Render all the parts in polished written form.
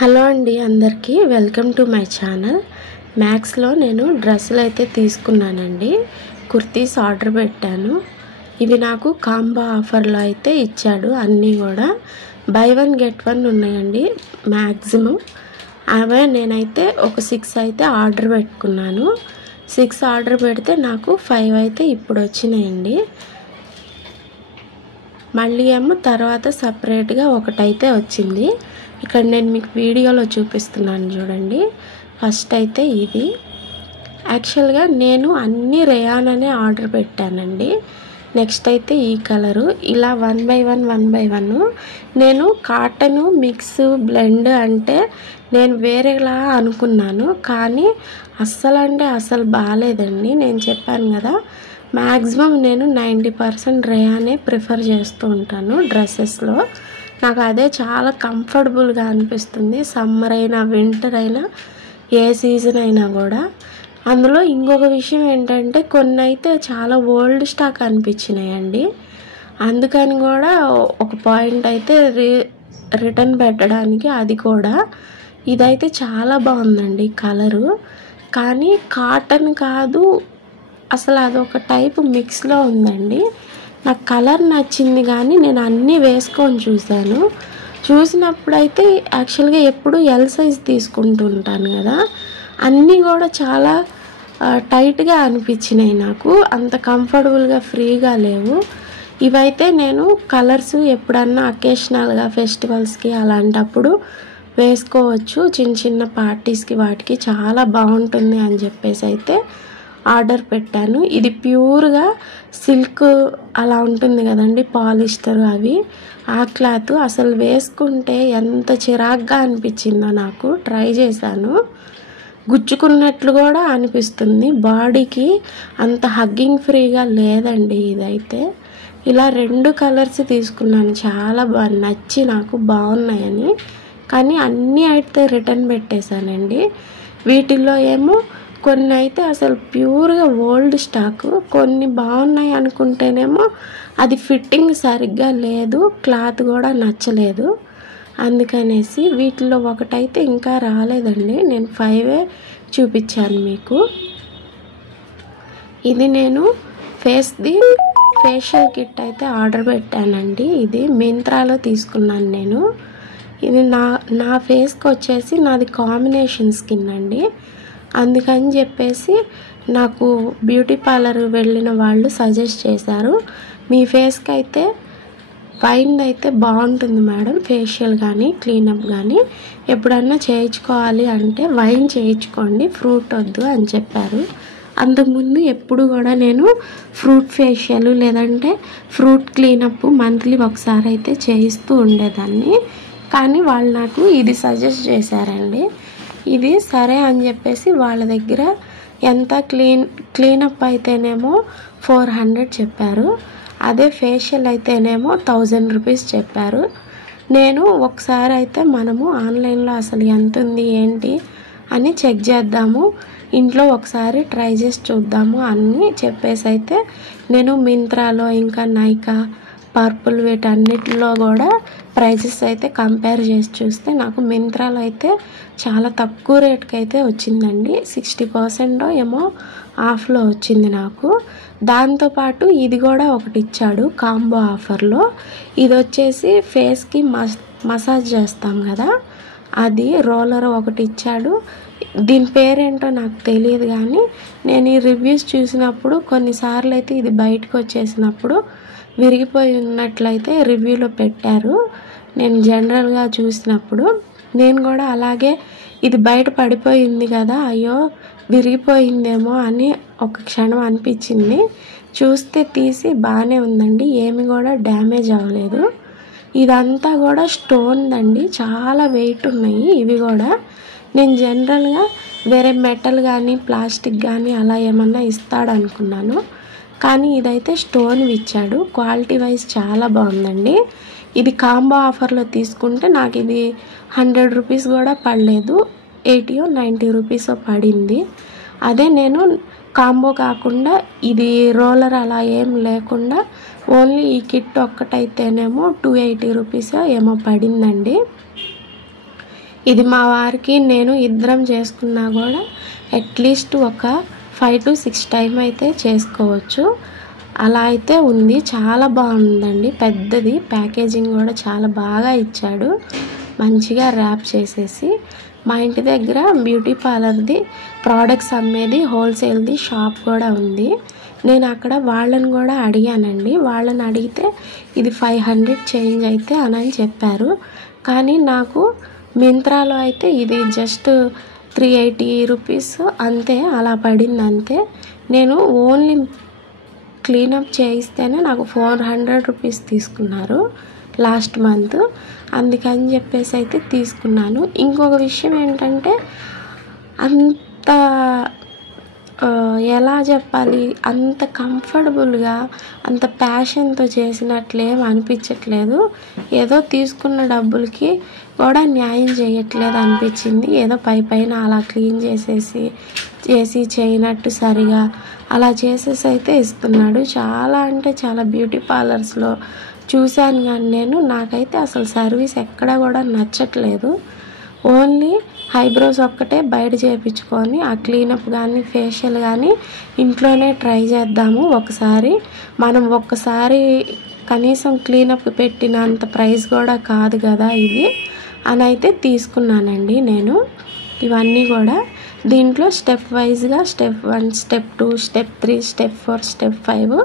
Hello అండి అందరికీ welcome to my channel. మ్యాక్స్లో నేను డ్రెస్సులు అయితే తీసుకున్నానండి. కుర్తీస్ ఆర్డర్ పెట్టాను. ఇవి నాకు కాంబో ఆఫర్లో అయితే ఇచ్చాడు. అన్నీ కూడా బై వన్ గెట్ వన్ ఉన్నాయండి మ్యాక్సిమం. అవే నేనైతే ఒక 6 అయితే ఆర్డర్ పెట్టుకున్నాను. 6 ఆర్డర్ పెడితే నాకు 5 అయితే ఇప్పుడు వచ్చినాయండి. మళ్ళీ ఏమో తర్వాత సపరేట్గా ఒకటైతే వచ్చింది. ఇక్కడ నేను మీకు వీడియోలో చూపిస్తున్నాను చూడండి. ఫస్ట్ అయితే ఇది యాక్చువల్గా నేను అన్ని రేయాన్ అనే ఆర్డర్ పెట్టానండి. నెక్స్ట్ అయితే ఈ కలరు ఇలా 1 by 1 నేను కాటన్ మిక్స్ బ్లెండ్ అంటే నేను వేరేలా అనుకున్నాను, కానీ అస్సలు బాగాలేదండి. నేను చెప్పాను కదా, మ్యాక్సిమం నేను 90% రేయానే ప్రిఫర్ చేస్తూ ఉంటాను డ్రెస్సెస్లో. నాకు అదే చాలా కంఫర్టబుల్గా అనిపిస్తుంది. సమ్మర్ అయినా వింటర్ అయినా ఏ సీజన్ అయినా కూడా. అందులో ఇంకొక విషయం ఏంటంటే కొన్ని అయితే చాలా ఓల్డ్ స్టాక్ అనిపించినాయండి. అందుకని కూడా ఒక పాయింట్ అయితే రిటర్న్ పెట్టడానికి, అది కూడా ఇదైతే చాలా బాగుందండి కలరు. కానీ కాటన్ కాదు, అసలు అదొక టైప్ మిక్స్లో ఉందండి. నాకు కలర్ నచ్చింది, కానీ నేను అన్నీ వేసుకొని చూసినప్పుడైతే యాక్చువల్గా ఎప్పుడు ఎల్ సైజ్ తీసుకుంటూ ఉంటాను కదా, అన్నీ కూడా చాలా టైట్గా అనిపించినాయి నాకు. అంత కంఫర్టబుల్గా ఫ్రీగా లేవు. ఇవైతే నేను కలర్స్ ఎప్పుడన్నా అకేషనల్గా ఫెస్టివల్స్కి అలాంటప్పుడు వేసుకోవచ్చు, చిన్న పార్టీస్కి వాటికి చాలా బాగుంటుంది అని చెప్పేసి అయితే ఆర్డర్ పెట్టాను. ఇది ప్యూర్గా సిల్క్ అలా ఉంటుంది కదండి, పాలిస్టర్ అవి, ఆ క్లాత్ అసలు వేసుకుంటే ఎంత చిరాగ్గా అనిపించిందో నాకు. ట్రై చేశాను, గుచ్చుకున్నట్లు కూడా అనిపిస్తుంది. బాడీకి అంత హగ్గింగ్ ఫ్రీగా లేదండి ఇదైతే. ఇలా 2 కలర్స్ తీసుకున్నాను, చాలా నచ్చి నాకు బాగున్నాయని. కానీ అన్నీ అయితే రిటర్న్ పెట్టేశానండి. వీటిల్లో ఏమో కొన్ని అయితే అసలు ప్యూర్గా ఓల్డ్ స్టాక్, కొన్ని బాగున్నాయి అనుకుంటేనేమో అది ఫిట్టింగ్ సరిగ్గా లేదు, క్లాత్ కూడా నచ్చలేదు. అందుకనేసి వీటిలో ఒకటైతే ఇంకా రాలేదండి. నేను 5 చూపించాను మీకు. ఇది నేను ఫేషియల్ కిట్ అయితే ఆర్డర్ పెట్టానండి. ఇది మింత్రాలో తీసుకున్నాను నేను. ఇది నా ఫేస్కి వచ్చేసి నాది కాంబినేషన్ స్కిన్ అండి. అందుకని చెప్పేసి నాకు బ్యూటీ పార్లర్ వెళ్ళిన వాళ్ళు సజెస్ట్ చేశారు, మీ ఫేస్కి అయితే వైన్ అయితే బాగుంటుంది మేడం, ఫేషియల్ కానీ క్లీనప్ కానీ ఎప్పుడన్నా చేయించుకోవాలి అంటే వైన్ చేయించుకోండి, ఫ్రూట్ వద్దు అని చెప్పారు. అంతకుముందు ఎప్పుడు కూడా నేను ఫ్రూట్ ఫేషియల్ లేదంటే ఫ్రూట్ క్లీనప్ మంత్లీ ఒకసారి అయితే చేయిస్తూ ఉండేదాన్ని. కానీ వాళ్ళు నాకు ఇది సజెస్ట్ చేశారండి. ఇది సరే అని చెప్పేసి వాళ్ళ దగ్గర ఎంత క్లీనప్ అయితేనేమో 400 చెప్పారు, అదే ఫేషియల్ అయితేనేమో 1000 రూపీస్ చెప్పారు. నేను ఒకసారి అయితే మనము ఆన్లైన్లో అసలు ఎంత ఉంది ఏంటి అని చెక్ చేద్దాము, ఇంట్లో ఒకసారి ట్రై చేసి చూద్దాము అని చెప్పేసి అయితే నేను మింత్రాలో ఇంకా నైకా, పర్పుల్ వీటన్నిటిలో కూడా ప్రైజెస్ అయితే కంపేర్ చేసి చూస్తే నాకు మింత్రాలో అయితే చాలా తక్కువ రేట్కి అయితే వచ్చిందండి. 60% ఏమో ఆఫ్లో వచ్చింది నాకు. దాంతోపాటు ఇది కూడా ఒకటి ఇచ్చాడు కాంబో ఆఫర్లో. ఇది వచ్చేసి ఫేస్కి మసాజ్ చేస్తాం కదా, అది రోలర్ ఒకటి ఇచ్చాడు. దీని పేరేంటో నాకు తెలియదు, కానీ నేను ఈ రివ్యూస్ చూసినప్పుడు కొన్నిసార్లు అయితే ఇది బయటకు వచ్చేసినప్పుడు విరిగిపోయి ఉన్నట్లయితే రివ్యూలో పెట్టారు. నేను జనరల్గా చూసినప్పుడు నేను కూడా అలాగే ఇది బయట పడిపోయింది కదా, అయ్యో విరిగిపోయిందేమో అని ఒక క్షణం అనిపించింది. చూస్తే తీసి బాగానే ఉందండి, ఏమి కూడా డ్యామేజ్ అవ్వలేదు. ఇదంతా కూడా స్టోన్ అండి, చాలా వెయిట్ ఉన్నాయి ఇవి కూడా. నేను జనరల్గా వేరే మెటల్ కానీ ప్లాస్టిక్ కానీ అలా ఏమన్నా ఇస్తాడు అనుకున్నాను, కానీ ఇదైతే స్టోన్ ఇచ్చాడు. క్వాలిటీ వైజ్ చాలా బాగుందండి. ఇది కాంబో ఆఫర్లో తీసుకుంటే నాకు ఇది 100 రూపీస్ కూడా పడలేదు, 80-90 రూపీస్ పడింది. అదే నేను కాంబో కాకుండా ఇది రోలర్ అలా ఏం లేకుండా ఓన్లీ ఈ కిట్ ఒక్కటైతేనేమో 280 రూపీస్ ఏమో పడిందండి. ఇది మా వారికి నేను ఇద్దరం చేసుకున్నా కూడా అట్లీస్ట్ ఒక 5 to 6 టైం అయితే చేసుకోవచ్చు. అలా అయితే ఉంది. చాలా బాగుందండి. పెద్దది ప్యాకేజింగ్ కూడా చాలా బాగా ఇచ్చాడు, మంచిగా ర్యాప్ చేసేసి. మా ఇంటి దగ్గర బ్యూటీ పార్లర్ది ప్రోడక్ట్స్ అమ్మేది హోల్సేల్ది షాప్ కూడా ఉంది. నేను అక్కడ వాళ్ళని కూడా అడిగానండి. వాళ్ళని అడిగితే ఇది 500 చేంజ్ అయితే అని చెప్పారు. కానీ నాకు మింత్రాలో అయితే ఇది జస్ట్ 380 రూపీస్ అంతే, అలా పడింది అంతే. నేను ఓన్లీ క్లీనప్ చేయిస్తేనే నాకు 400 రూపీస్ తీసుకున్నారు లాస్ట్ మంత్. అందుకని చెప్పేసి అయితే తీసుకున్నాను. ఇంకొక విషయం ఏంటంటే అంత ఎలా చెప్పాలి, అంత కంఫర్టబుల్గా అంత ప్యాషన్తో చేసినట్లేం అనిపించట్లేదు. ఏదో తీసుకున్న డబ్బులకి కూడా న్యాయం చేయట్లేదు అనిపించింది. ఏదో పైన అలా క్లీన్ చేసి చేయనట్టు సరిగా అలా చేసేసి అయితే ఇస్తున్నాడు. చాలా అంటే చాలా బ్యూటీ పార్లర్స్లో చూశాను కానీ నాకైతే అసలు సర్వీస్ ఎక్కడా కూడా నచ్చట్లేదు. ఓన్లీ ఐబ్రోస్ ఒక్కటే బయట చేయించుకొని ఆ క్లీనప్ కానీ ఫేషియల్ కానీ ఇంట్లోనే ట్రై చేద్దాము ఒకసారి. మనం ఒక్కసారి కనీసం క్లీనప్ పెట్టినంత ప్రైస్ కూడా కాదు కదా ఇది అని అయితే తీసుకున్నానండి నేను. ఇవన్నీ కూడా దీంట్లో స్టెప్ వైజ్గా step 1, step 2, step 3, step 4, step 5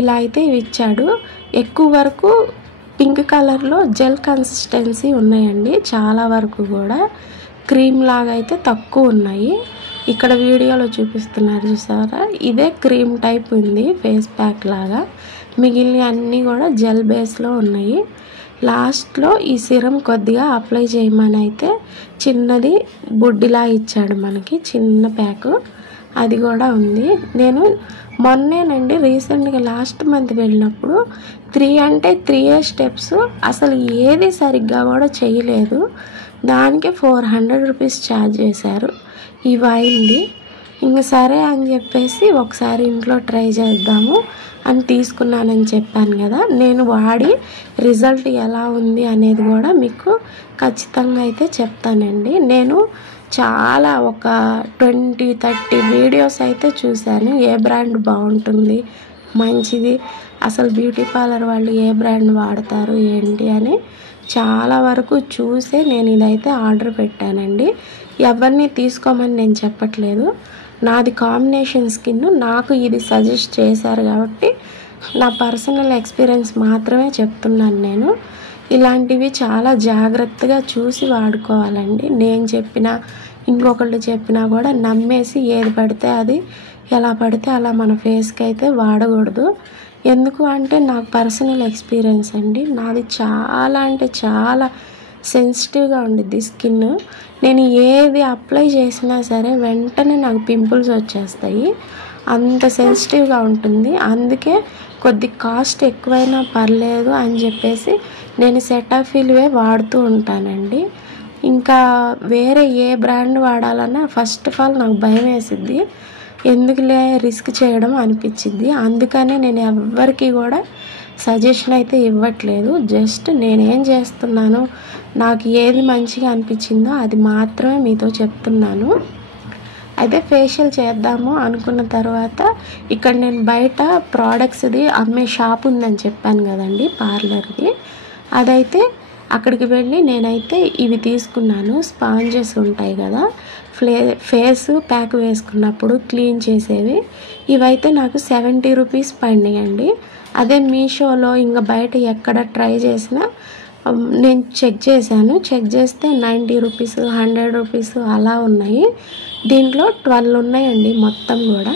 ఇలా అయితే ఇచ్చాడు. ఎక్కువ వరకు పింక్ కలర్లో జెల్ కన్సిస్టెన్సీ ఉన్నాయండి. చాలా వరకు కూడా క్రీమ్ లాగా అయితే తక్కువ ఉన్నాయి. ఇక్కడ వీడియోలో చూపిస్తున్నారు చూసారా, ఇదే క్రీమ్ టైప్ ఉంది ఫేస్ ప్యాక్ లాగా. మిగిలిన అన్నీ కూడా జెల్ బేస్లో ఉన్నాయి. లాస్ట్లో ఈ సిరం కొద్దిగా అప్లై చేయమని అయితే చిన్నది బుడ్డిలా ఇచ్చాడు మనకి, చిన్న ప్యాకు. అది కూడా ఉంది. నేను మొన్నేనండి రీసెంట్గా లాస్ట్ మంత్ వెళ్ళినప్పుడు 3 అంటే 3 స్టెప్స్ అసలు ఏది సరిగ్గా కూడా చేయలేదు. దానికి 400 రూపీస్ ఛార్జ్ చేశారు. ఇవి అయింది. ఇంక సరే అని చెప్పేసి ఒకసారి ఇంట్లో ట్రై చేద్దాము అని తీసుకున్నానని చెప్పాను కదా. నేను వాడి రిజల్ట్ ఎలా ఉంది అనేది కూడా మీకు ఖచ్చితంగా అయితే చెప్తానండి. నేను చాలా ఒక 20-30 వీడియోస్ అయితే చూశాను. ఏ బ్రాండ్ బాగుంటుంది, మంచిది, అసలు బ్యూటీ పార్లర్ వాళ్ళు ఏ బ్రాండ్ వాడతారు ఏంటి అని చాలా వరకు చూసే నేను ఇదైతే ఆర్డర్ పెట్టానండి. ఎవరిని తీసుకోమని నేను చెప్పట్లేదు. నాది కాంబినేషన్ స్కిన్, నాకు ఇది సజెస్ట్ చేశారు కాబట్టి నా పర్సనల్ ఎక్స్పీరియన్స్ మాత్రమే చెప్తున్నాను నేను. ఇలాంటివి చాలా జాగ్రత్తగా చూసి వాడుకోవాలండి. నేను చెప్పినా ఇంకొకళ్ళు చెప్పినా కూడా నమ్మేసి ఏది పడితే అది ఎలా పడితే అలా మన ఫేస్కి అయితే వాడకూడదు. ఎందుకు అంటే నాకు పర్సనల్ ఎక్స్పీరియన్స్ అండి. నాది చాలా అంటే చాలా సెన్సిటివ్గా ఉండిద్ది స్కిన్. నేను ఏది అప్లై చేసినా సరే వెంటనే నాకు పింపుల్స్ వచ్చేస్తాయి. అంత సెన్సిటివ్గా ఉంటుంది. అందుకే కొద్ది కాస్ట్ ఎక్కువైనా పర్లేదు అని చెప్పేసి నేను సెటాఫిల్వే వాడుతూ ఉంటానండి. ఇంకా వేరే ఏ బ్రాండ్ వాడాలన్నా ఫస్ట్ ఆఫ్ ఆల్ నాకు భయం వేసిద్ది. ఎందుకులే రిస్క్ చేయడం అనిపించింది. అందుకనే నేను ఎవ్వరికి కూడా సజెషన్ అయితే ఇవ్వట్లేదు. జస్ట్ నేనేం చేస్తున్నాను, నాకు ఏది మంచిగా అనిపించిందో అది మాత్రమే మీతో చెప్తున్నాను. అయితే ఫేషియల్ చేద్దాము అనుకున్న తర్వాత ఇక్కడ నేను బయట ప్రోడక్ట్స్ది అమ్మే షాప్ ఉందని చెప్పాను కదండి, పార్లర్ది. అదైతే అక్కడికి వెళ్ళి నేనైతే ఇవి తీసుకున్నాను. స్పాంజెస్ ఉంటాయి కదా ఫేస్ ప్యాక్ వేసుకున్నప్పుడు క్లీన్ చేసేవి. ఇవైతే నాకు 70 రూపీస్ పడినాయండి. అదే మీషోలో ఇంకా బయట ఎక్కడ ట్రై చేసినా నేను చెక్ చేస్తే 90 రూపీస్ 100 రూపీస్ అలా ఉన్నాయి. దీంట్లో 12 ఉన్నాయండి మొత్తం కూడా.